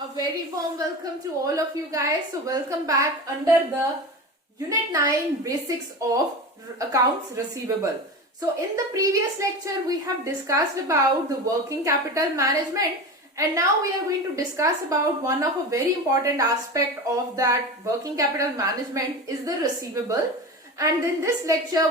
A very warm welcome to all of you guys. So welcome back under the Unit 9 Basics of Accounts Receivable. So in the previous lecture we have discussed about the working capital management, and now we are going to discuss about one of a very important aspect of that working capital management is the receivable. And in this lecture,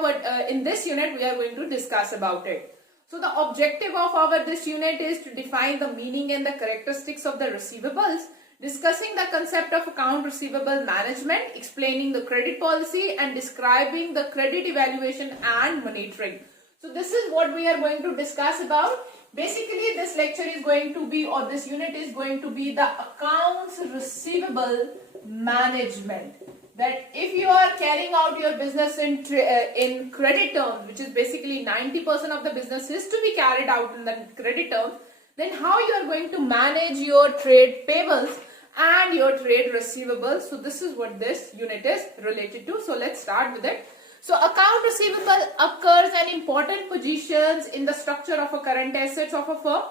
in this unit we are going to discuss about it. So the objective of our this unit is to define the meaning and the characteristics of the receivables, discussing the concept of account receivable management, explaining the credit policy and describing the credit evaluation and monitoring. So this is what we are going to discuss about. Basically this lecture is going to be, or this unit is going to be, the accounts receivable management. That if you are carrying out your business in credit terms, which is basically 90% of the business is to be carried out in the credit terms, then how you are going to manage your trade payables and your trade receivables. So this is what this unit is related to. So let's start with it. So account receivable occurs in important positions in the structure of a current assets of a firm.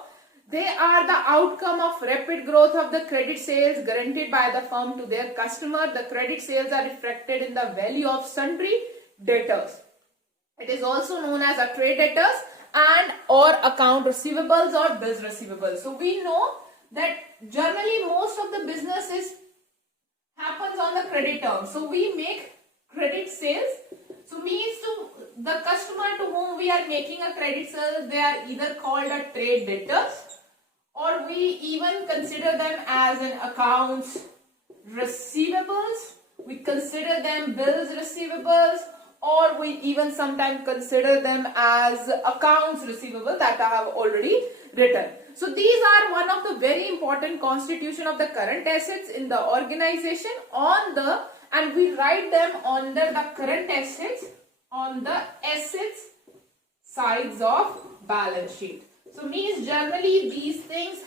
They are the outcome of rapid growth of the credit sales guaranteed by the firm to their customer. The credit sales are reflected in the value of sundry debtors. It is also known as a trade debtors and or account receivables or bills receivables. So we know that generally most of the businesses happens on the credit terms. So we make credit sales. So means to the customer to whom we are making a credit sale, they are either called a trade debtors, or we even consider them as an accounts receivables. We consider them bills receivables, or we even sometimes consider them as accounts receivable that I have already written. So these are one of the very important constitution of the current assets in the organization and we write them under the current assets on the assets sides of balance sheet. So means generally these things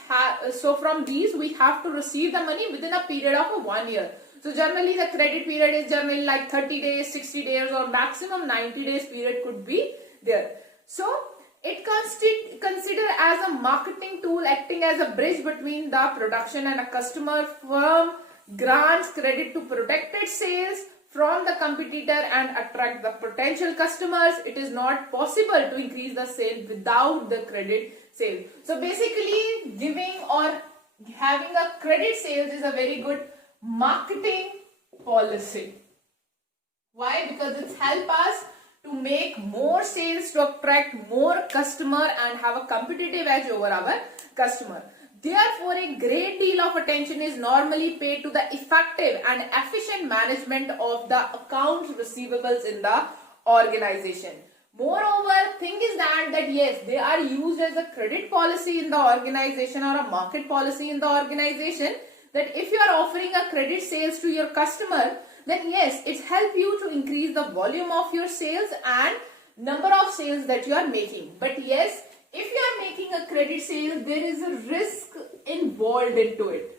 so from these we have to receive the money within a period of 1 year. So generally the credit period is generally like 30 days, 60 days or maximum 90 days period could be there. So it considered as a marketing tool acting as a bridge between the production and a customer. Firm grants credit to protected sales from the competitor and attract the potential customers. It is not possible to increase the sale without the credit sale. So basically giving or having a credit sales is a very good marketing policy. Why? Because it's help us to make more sales, to attract more customer and have a competitive edge over our customer. Therefore, a great deal of attention is normally paid to the effective and efficient management of the accounts receivables in the organization. Moreover, thing is that yes, they are used as a credit policy in the organization or a market policy in the organization, that if you are offering a credit sales to your customer, then yes, it helps you to increase the volume of your sales and number of sales that you are making. But yes, if you are making a credit sale, there is a risk involved into it.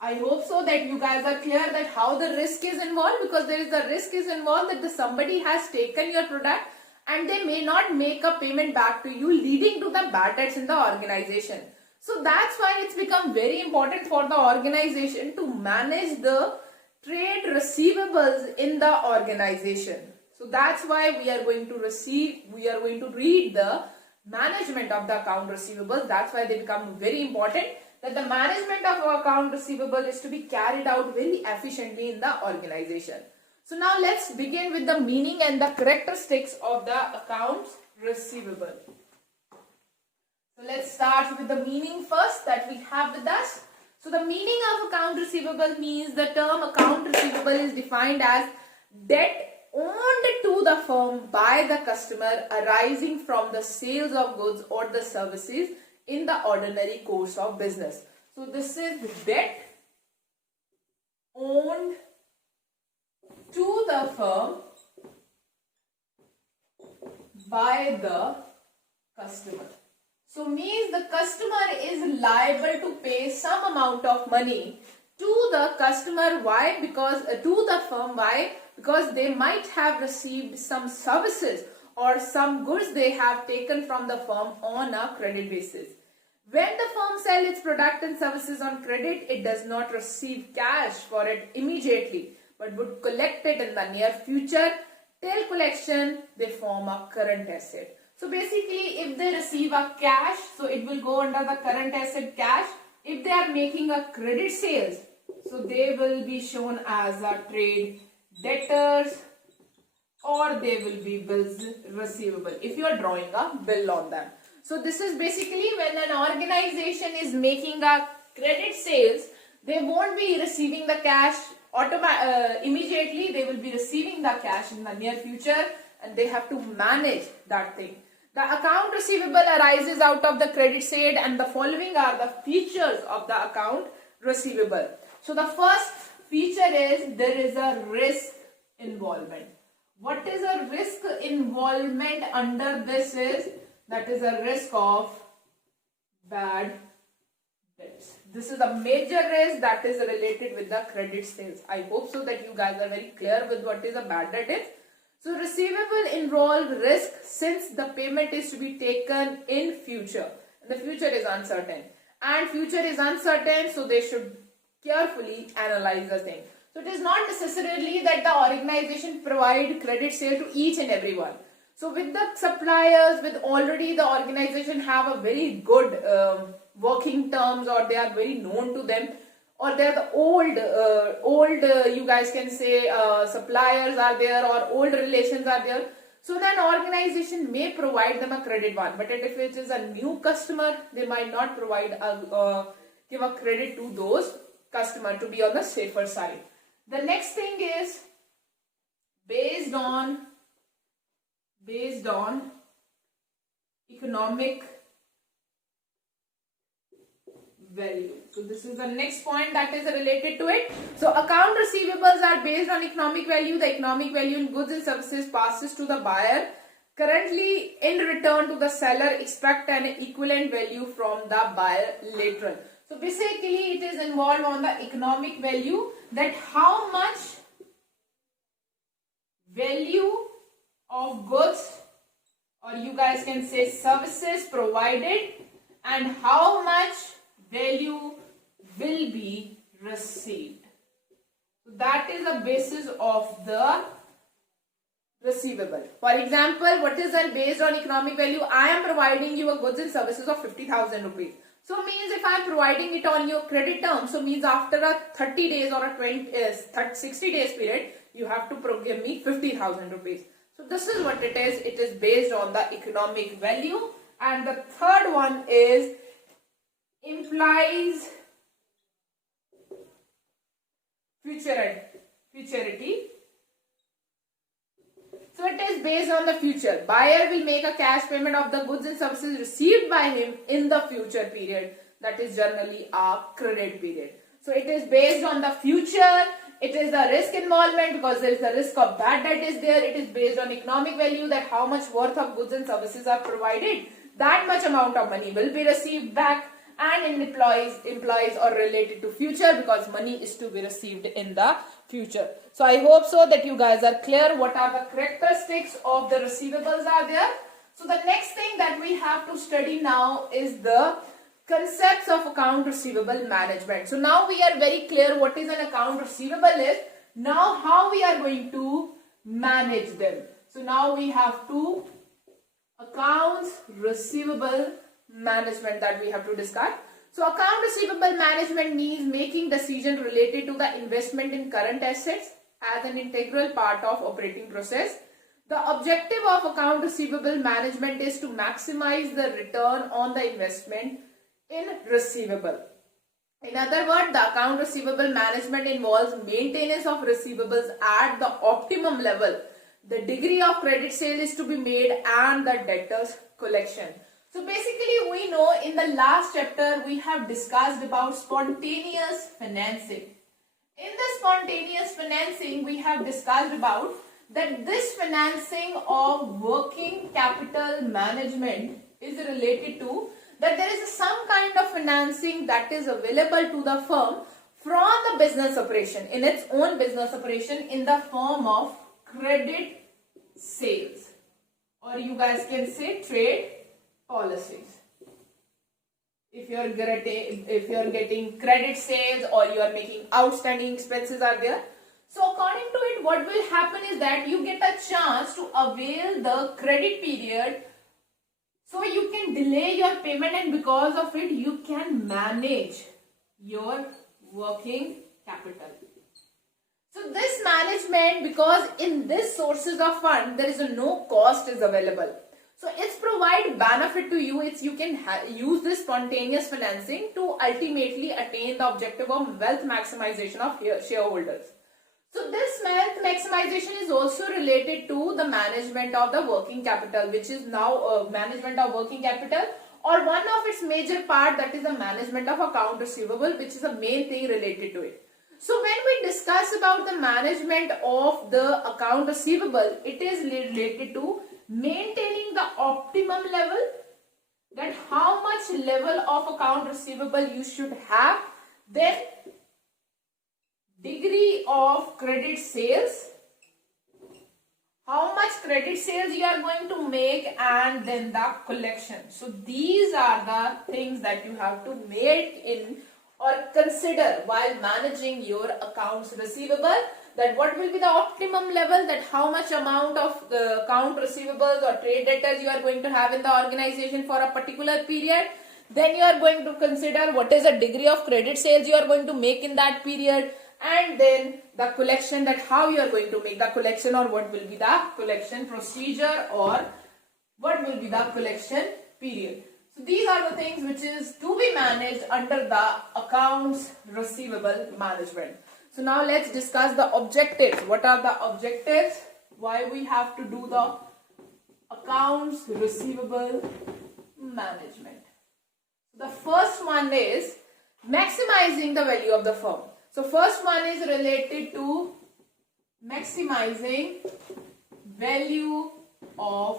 I hope so that you guys are clear that how the risk is involved, because there is a risk is involved that somebody has taken your product and they may not make a payment back to you, leading to the bad debts in the organization. So that's why it's become very important for the organization to manage the trade receivables in the organization. So that's why we are going to read the management of the account receivables. That's why they become very important, that the management of account receivable is to be carried out very efficiently in the organization. So now let's begin with the meaning and the characteristics of the accounts receivable. So let's start with the meaning first that we have with us. So the meaning of account receivable means the term account receivable is defined as debt owed to the firm by the customer arising from the sales of goods or the services in the ordinary course of business. So this is debt owed to the firm by the customer. So means the customer is liable to pay some amount of money to the customer. Why? Because to the firm. Why? Because they might have received some services or some goods they have taken from the firm on a credit basis. When the firm sells its product and services on credit, it does not receive cash for it immediately, but would collect it in the near future. Till collection, they form a current asset. So basically, if they receive a cash, so it will go under the current asset cash. If they are making a credit sales, so they will be shown as a trade debtors, or they will be bills receivable if you are drawing a bill on them. So this is basically when an organization is making a credit sales, they won't be receiving the cash immediately. They will be receiving the cash in the near future, and they have to manage that thing. The account receivable arises out of the credit sale, and the following are the features of the account receivable. So the first feature is there is a risk involvement. What is a risk involvement under this is that is a risk of bad debts. This is a major risk that is related with the credit sales. I hope so that you guys are very clear with what is a bad debt is. So receivable involve risk since the payment is to be taken in future. And the future is uncertain. And future is uncertain, so they should carefully analyze the thing. So it is not necessarily that the organization provide credit sale to each and everyone. So with the suppliers, with already the organization have a very good working terms, or they are very known to them, or they are the old you guys can say suppliers are there, or old relations are there. So then organization may provide them a credit one, but if it is a new customer, they might not provide give a credit to those customer to be on the safer side. The next thing is based on economic value. So this is the next point that is related to it. So account receivables are based on economic value. The economic value in goods and services passes to the buyer. Currently, in return to the seller, expect an equivalent value from the buyer later. So basically, it is involved on the economic value, that how much value of goods, or you guys can say services provided, and how much value will be received. So that is the basis of the receivable. For example, what is that based on economic value? I am providing you a goods and services of 50,000 rupees. So means if I am providing it on your credit term, so means after a 30 days or a 60 days period, you have to give me 50,000 rupees. So this is what it is. It is based on the economic value. And the third one is implies futurity. So it is based on the future. Buyer will make a cash payment of the goods and services received by him in the future period. That is generally a credit period. So it is based on the future. It is the risk involvement because there is a risk of bad debt is there. It is based on economic value, that how much worth of goods and services are provided. That much amount of money will be received back, and it implies or related to future because money is to be received in the future. So I hope so that you guys are clear what are the characteristics of the receivables are there. So the next thing that we have to study now is the concepts of account receivable management. So now we are very clear what is an account receivable is. Now how we are going to manage them. So now we have two accounts receivable management that we have to discuss. So account receivable management means making decision related to the investment in current assets as an integral part of operating process. The objective of account receivable management is to maximize the return on the investment in receivable. In other words, the account receivable management involves maintenance of receivables at the optimum level. The degree of credit sale is to be made and the debtors collection. So basically we know in the last chapter we have discussed about spontaneous financing. In the spontaneous financing we have discussed about that this financing of working capital management is related to that there is some kind of financing that is available to the firm from the business operation, in its own business operation, in the form of credit sales, or you guys can say trade policies. if you're getting credit sales or you are making outstanding expenses are there. So according to it, what will happen is that you get a chance to avail the credit period, so you can delay your payment, and because of it you can manage your working capital. So this management, because in this sources of fund there is no cost is available, so it's provide benefit to you. It's you can use this spontaneous financing to ultimately attain the objective of wealth maximization of shareholders. So this wealth maximization is also related to the management of the working capital, which is now management of working capital, or one of its major part, that is the management of account receivable, which is the main thing related to it. So when we discuss about the management of the account receivable, it is related to maintaining the optimum level, that how much level of account receivable you should have, then degree of credit sales, how much credit sales you are going to make, and then the collection. So these are the things that you have to make in or consider while managing your accounts receivable, that what will be the optimum level, that how much amount of the account receivables or trade debtors you are going to have in the organization for a particular period. Then you are going to consider what is the degree of credit sales you are going to make in that period, and then the collection, that how you are going to make the collection, or what will be the collection procedure, or what will be the collection period. So these are the things which is to be managed under the accounts receivable management. So now let's discuss the objectives. What are the objectives? Why we have to do the accounts receivable management? The first one is maximizing the value of the firm. So first one is related to maximizing value of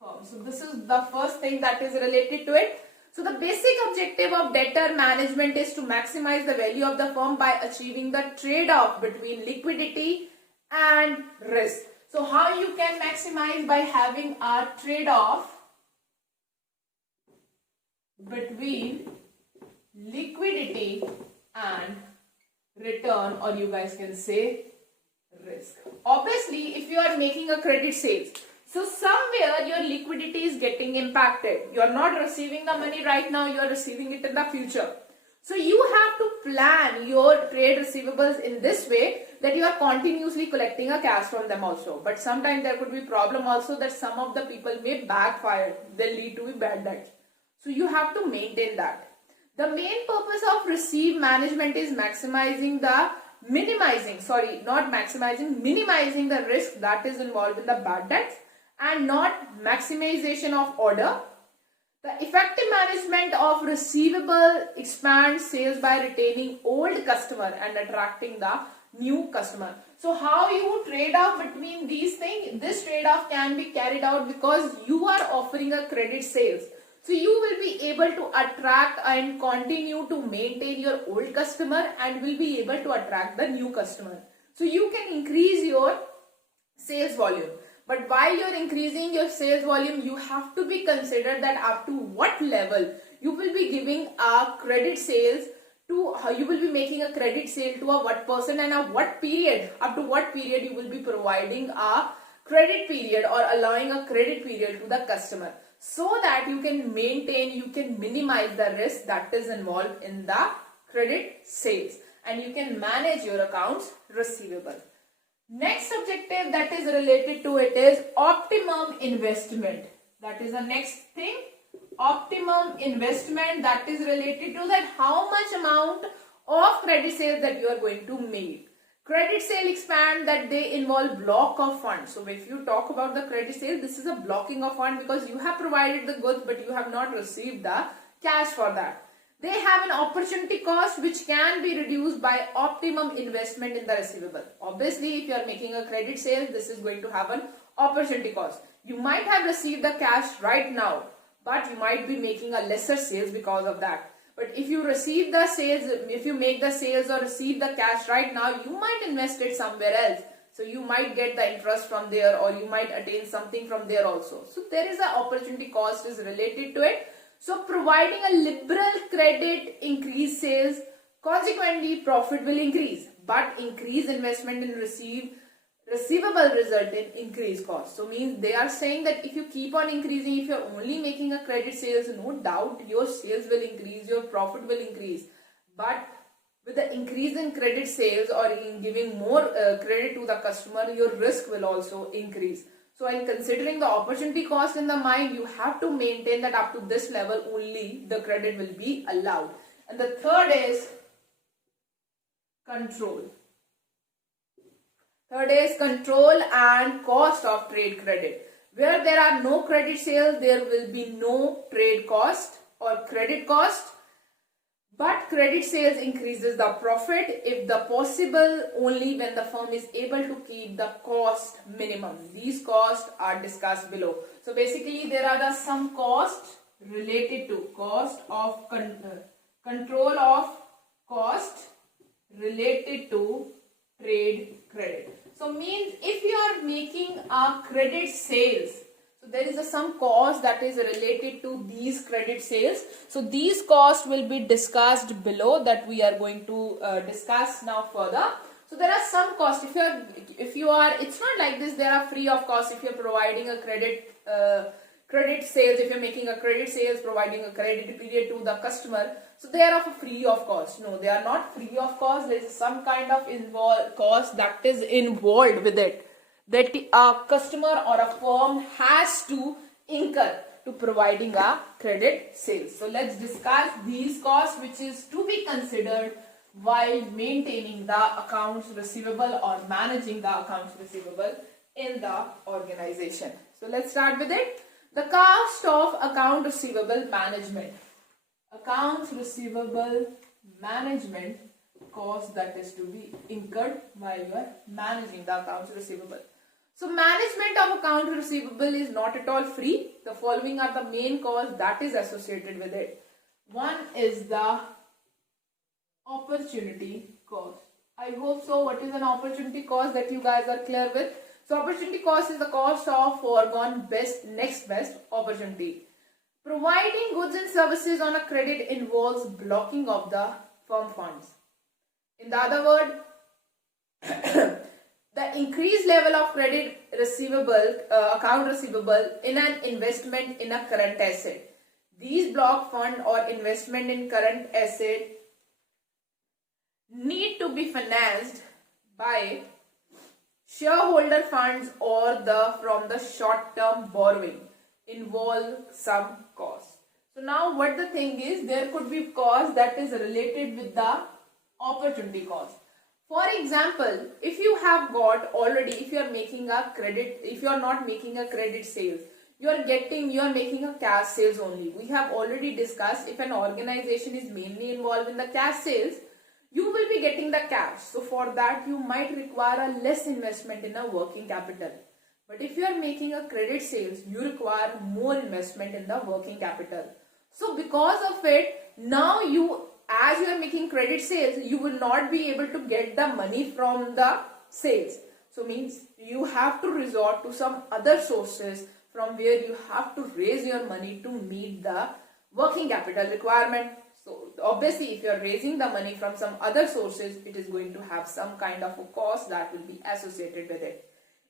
firm. So this is the first thing that is related to it. So the basic objective of debtor management is to maximize the value of the firm by achieving the trade-off between liquidity and risk. So how you can maximize? By having a trade-off between liquidity and return, or you guys can say risk. Obviously, if you are making a credit sales, so somewhere your liquidity is getting impacted. You are not receiving the money right now, you are receiving it in the future. So you have to plan your trade receivables in this way that you are continuously collecting a cash from them also. But sometimes there could be problem also that some of the people may backfire, they lead to bad debt. So you have to maintain that. The main purpose of receive management is minimizing the risk that is involved in the bad debts, and not maximization of order. The effective management of receivable expands sales by retaining old customer and attracting the new customer. So how you trade off between these things? This trade off can be carried out because you are offering a credit sales. So you will be able to attract and continue to maintain your old customer, and will be able to attract the new customer. So you can increase your sales volume. But while you're increasing your sales volume, you have to be considered that up to what level you will be giving a credit sales to, how you will be making a credit sale to a what person, and a what period, up to what period you will be providing a credit period or allowing a credit period to the customer, so that you can maintain, you can minimize the risk that is involved in the credit sales, and you can manage your accounts receivable. Next objective that is related to it is optimum investment. That is the next thing. Optimum investment, that is related to that how much amount of credit sales that you are going to make. Credit sale expand that they involve block of funds. So if you talk about the credit sale, this is a blocking of fund because you have provided the goods but you have not received the cash for that. They have an opportunity cost which can be reduced by optimum investment in the receivable. Obviously, if you are making a credit sale, this is going to have an opportunity cost. You might have received the cash right now, but you might be making a lesser sales because of that. But if you receive the sales, if you make the sales or receive the cash right now, you might invest it somewhere else. So you might get the interest from there, or you might attain something from there also. So there is an opportunity cost is related to it. So providing a liberal credit increase sales, consequently profit will increase, but increase investment in receivable result in increased cost. So means they are saying that if you keep on increasing, if you're only making a credit sales, no doubt your sales will increase, your profit will increase. But with the increase in credit sales or in giving more credit to the customer, your risk will also increase. So in considering the opportunity cost in the mind, you have to maintain that up to this level only the credit will be allowed. And the third is control. Third is control and cost of trade credit. Where there are no credit sales, there will be no trade cost or credit cost. But credit sales increases the profit if the possible only when the firm is able to keep the cost minimum. These costs are discussed below. So basically there are some costs related to cost of control of cost related to trade credit. So means if you are making a credit sales, so there is some cost that is related to these credit sales. So these costs will be discussed below that we are going to discuss now further. So there are some costs. If you are, it's not like this. They are free of cost. If you are providing a credit sales, if you are making a credit sales, providing a credit period to the customer, so they are of free of cost. No, they are not free of cost. There is some kind of cost that is involved with it, that a customer or a firm has to incur to providing a credit sales. So let's discuss these costs which is to be considered while maintaining the accounts receivable or managing the accounts receivable in the organization. So let's start with it. The cost of account receivable management. Accounts receivable management cost that is to be incurred while you are managing the accounts receivable. So management of account receivable is not at all free. The following are the main costs that is associated with it. One is the opportunity cost. I hope so. What is an opportunity cost that you guys are clear with? So opportunity cost is the cost of foregone next best opportunity. Providing goods and services on a credit involves blocking of the firm funds. In the other word, the increased level of credit receivable, account receivable in an investment in a current asset. These block fund or investment in current asset need to be financed by shareholder funds or from the short-term borrowing. Involve some cost. So now what the thing is, there could be cost that is related with the opportunity cost. For example, if you have got already, if you are making a credit, if you are not making a credit sales, you are making a cash sales only. We have already discussed if an organization is mainly involved in the cash sales, you will be getting the cash. So for that you might require a less investment in a working capital. But if you are making a credit sales, you require more investment in the working capital. So because of it, now as you are making credit sales, you will not be able to get the money from the sales. So means you have to resort to some other sources from where you have to raise your money to meet the working capital requirement. So obviously if you are raising the money from some other sources, it is going to have some kind of a cost that will be associated with it.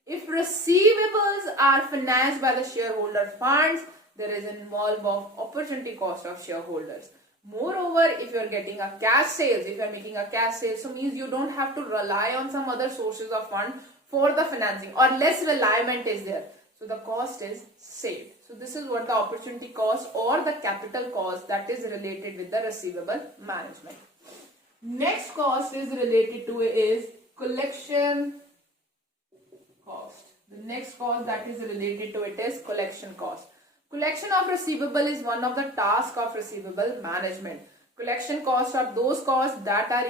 If receivables are financed by the shareholder funds, there is involved of opportunity cost of shareholders. Moreover, if you are getting a cash sales, if you are making a cash sales, so means you don't have to rely on some other sources of fund for the financing, or less reliance is there. So the cost is saved. So this is what the opportunity cost or the capital cost that is related with the receivable management. Next cost is related to is collection cost. The next cost that is related to it is collection cost. Collection of receivable is one of the tasks of receivable management. Collection costs are those costs that are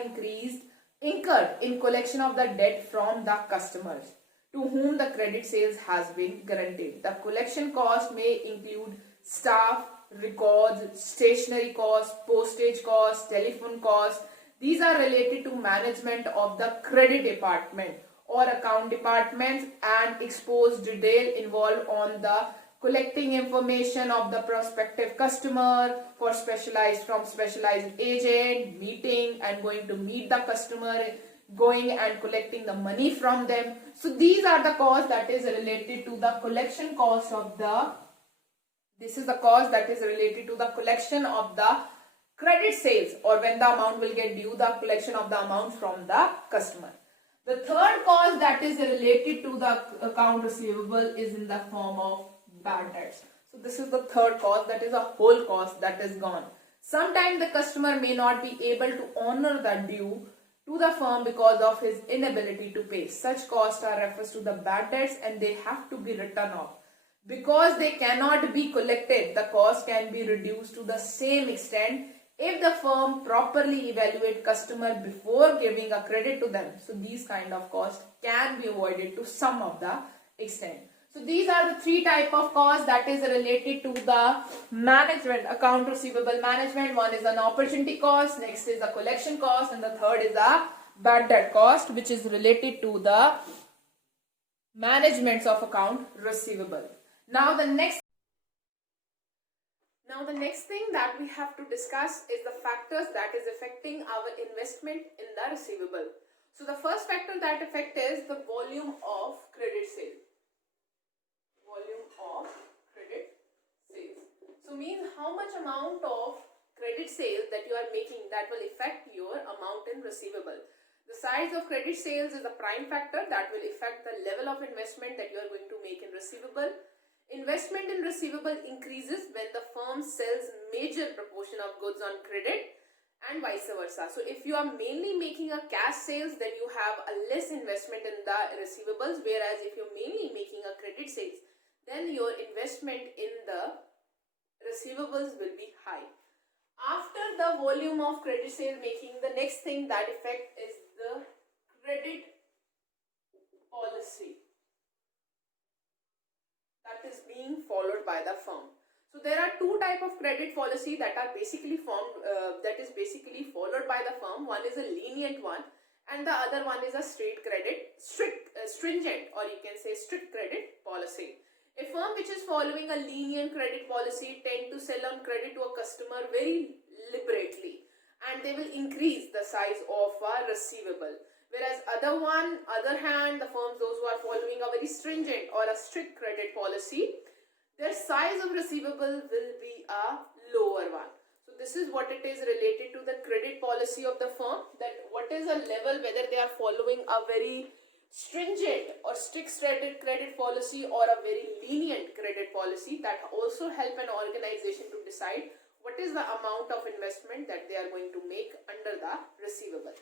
incurred in collection of the debt from the customers to whom the credit sales has been guaranteed. The collection cost may include staff, records, stationery costs, postage costs, telephone costs. These are related to management of the credit department or account departments and expose detail involved on the collecting information of the prospective customer for specialized agent, meeting and going to meet the customer, going and collecting the money from them. So these are the costs that is related to the collection cost of the, this is the cost that is related to the collection of the credit sales, or when the amount will get due, the collection of the amount from the customer. The third cost that is related to the account receivable is in the form of bad debts. So this is the third cost, that is a whole cost that is gone. Sometimes the customer may not be able to honor the due to the firm because of his inability to pay. Such costs are refers to the bad debts and they have to be written off. Because they cannot be collected, the cost can be reduced to the same extent if the firm properly evaluate customer before giving a credit to them. So these kind of costs can be avoided to some of the extent. So these are the three type of costs that is related to the management, account receivable management. One is an opportunity cost, next is a collection cost, and the third is a bad debt cost, which is related to the management of account receivable. Now the next thing that we have to discuss is the factors that is affecting our investment in the receivable. So the first factor that affect is the volume of credit sale. Volume of credit sales. So means how much amount of credit sales that you are making, that will affect your amount in receivable. The size of credit sales is a prime factor that will affect the level of investment that you are going to make in receivable. Investment in receivable increases when the firm sells major proportion of goods on credit and vice versa. So if you are mainly making a cash sales, then you have a less investment in the receivables, whereas if you're mainly making a credit sales, then your investment in the receivables will be high. After the volume of credit sale making, the next thing that affect is the credit policy that is being followed by the firm. So there are two type of credit policy that are basically followed by the firm. One is a lenient one and the other one is a stringent, or you can say strict credit policy. A firm which is following a lenient credit policy tend to sell on credit to a customer very liberally, and they will increase the size of a receivable. Whereas other hand, the firms those who are following a very stringent or a strict credit policy, their size of receivable will be a lower one. So this is what it is related to the credit policy of the firm, that what is a level, whether they are following a very stringent or strict credit policy or a very lenient credit policy, that also help an organization to decide what is the amount of investment that they are going to make under the receivable.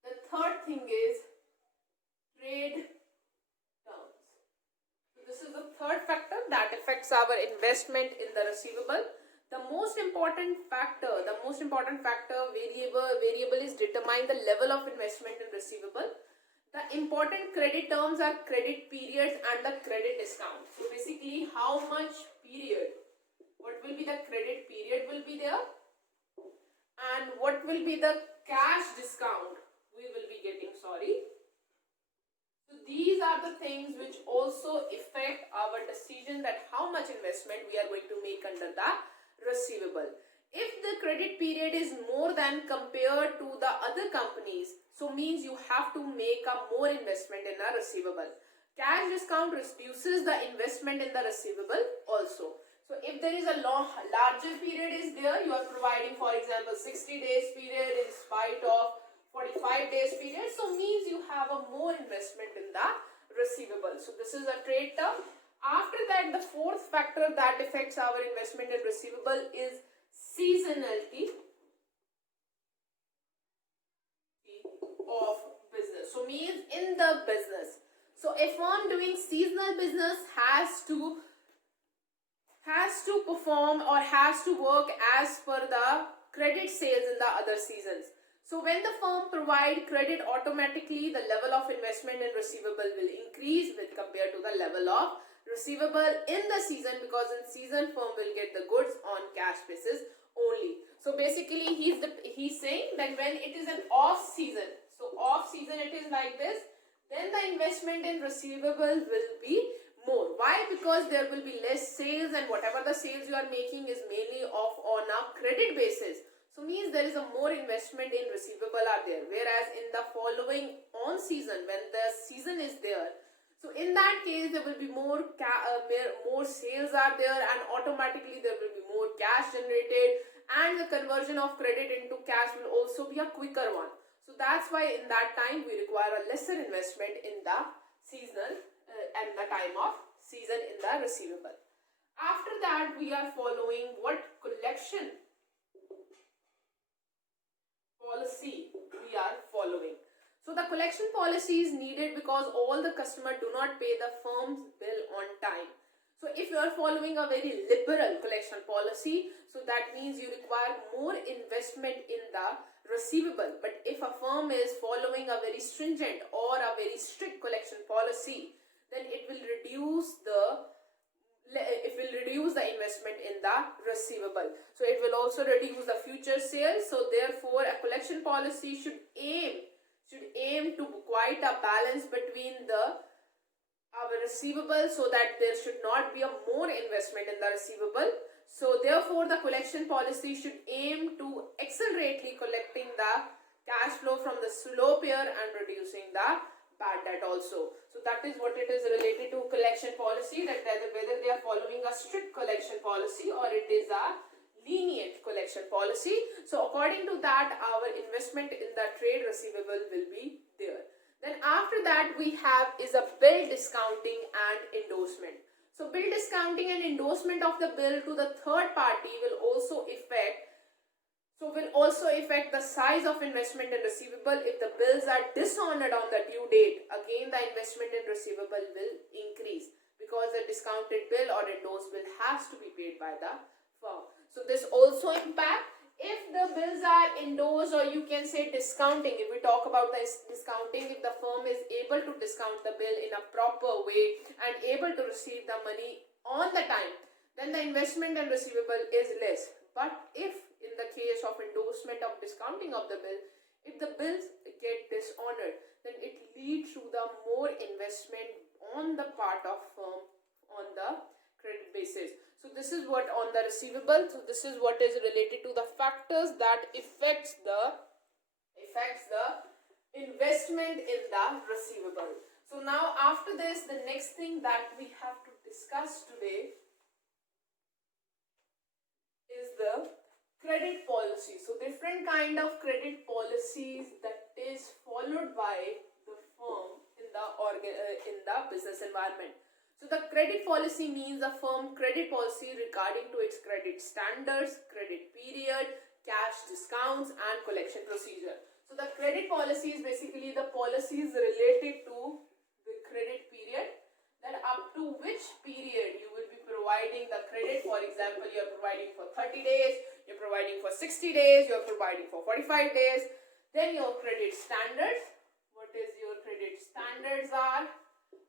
The third thing is trade terms. So this is the third factor that affects our investment in the receivable. The most important variable is determine the level of investment in receivable. The important credit terms are credit periods and the credit discount. So basically how much period, what will be the credit period will be there, and what will be the cash discount we will be getting, So these are the things which also affect our decision that how much investment we are going to make under the receivable. If the credit period is more than compared to the other companies, so means you have to make a more investment in a receivable. Cash discount reduces the investment in the receivable also. So if there is a larger period is there, you are providing, for example, 60 days period in spite of 45 days period, so means you have a more investment in the receivable. So this is a trade term. After that, the fourth factor that affects our investment in receivable is seasonality of business. So means in the business. So a firm doing seasonal business has to perform or has to work as per the credit sales in the other seasons. So when the firm provide credit, automatically the level of investment in receivable will increase with compared to the level of receivable in the season, because in season firm will get the goods on cash basis only. So basically he's saying that when it is an off season, so off season it is like this, then the investment in receivable will be more. Why? Because there will be less sales, and whatever the sales you are making is mainly on a credit basis. So means there is a more investment in receivable are there. Whereas in the following on season, when the season is there, so in that case there will be more sales are there, and automatically there will be more cash generated, and the conversion of credit into cash will also be a quicker one. So that's why in that time we require a lesser investment in the seasonal and the time of season in the receivable. After that we are following what collection policy we are following. So the collection policy is needed because all the customer do not pay the firm's bill on time. So if you are following a very liberal collection policy, so that means you require more investment in the receivable. But if a firm is following a very stringent or a very strict collection policy, then it will reduce the investment in the receivable. So it will also reduce the future sales. So therefore a collection policy should aim to quite a balance between our receivable, so that there should not be a more investment in the receivable. So therefore the collection policy should aim to accelerate collecting the cash flow from the slow payer and reducing the bad debt also. So that is what it is related to collection policy, that whether they are following a strict collection policy or it is a lenient collection policy. So according to that, our investment in the trade receivable will be there. Then after that we have is a bill discounting and endorsement. So bill discounting and endorsement of the bill to the third party will also affect the size of investment in receivable. If the bills are dishonored on the due date, again the investment in receivable will increase, because the discounted bill or endorsed bill has to be paid by the firm. So this also impact if the bills are endorsed, or you can say discounting. If we talk about this discounting, if the firm is able to discount the bill in a proper way and able to receive the money on the time, then the investment and receivable is less. But if in the case of endorsement of discounting of the bill, if the bills get dishonored, then it leads to the more investment on the part of firm on the credit basis. So this is what on the receivable. So this is what is related to the factors that affects the investment in the receivable. So now after this, the next thing that we have to discuss today is the credit policy. So different kind of credit policies that is followed by the firm in the business environment. So the credit policy means a firm credit policy regarding to its credit standards, credit period, cash discounts and collection procedure. So the credit policy is basically the policies related to the credit period, that up to which period you will be providing the credit. For example, you are providing for 30 days, you are providing for 60 days, you are providing for 45 days. Then your credit standards. What is your credit standards are?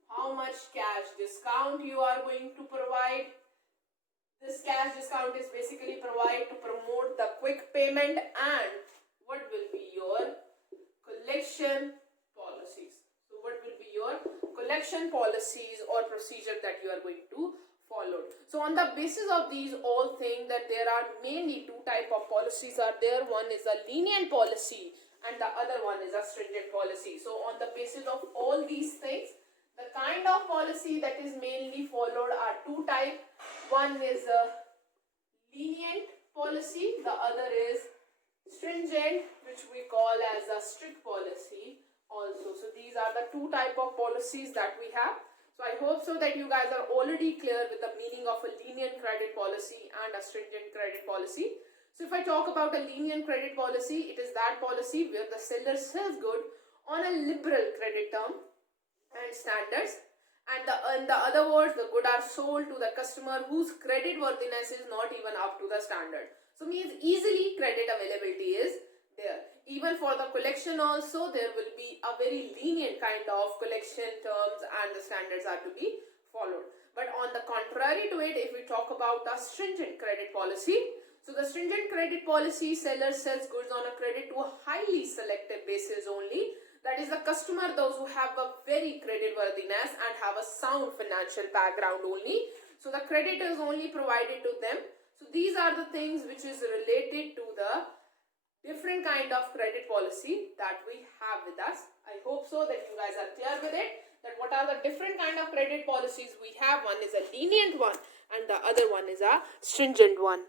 How much cash discount you are going to provide. This cash discount is basically provided to promote the quick payment, and what will be your collection policies. So what will be your collection policies or procedure that you are going to follow. So on the basis of these all things, that there are mainly two type of policies are there. One is a lenient policy and the other one is a stringent policy. So on the basis of all these things, the kind of policy that is mainly followed are two types. One is a lenient policy, the other is stringent, which we call as a strict policy also. So these are the two type of policies that we have. So I hope so that you guys are already clear with the meaning of a lenient credit policy and a stringent credit policy. So if I talk about a lenient credit policy, it is that policy where the seller sells good on a liberal credit term and standards, and in the other words, the good are sold to the customer whose credit worthiness is not even up to the standard. So means easily credit availability is there. Even for the collection also, there will be a very lenient kind of collection terms and the standards are to be followed. But on the contrary to it, if we talk about a stringent credit policy, so the stringent credit policy, seller sells goods on a credit to a highly selective basis only. That is the customer, those who have a very credit worthiness and have a sound financial background only. So the credit is only provided to them. So these are the things which is related to the different kind of credit policy that we have with us. I hope so that you guys are clear with it, that what are the different kind of credit policies we have. One is a lenient one and the other one is a stringent one.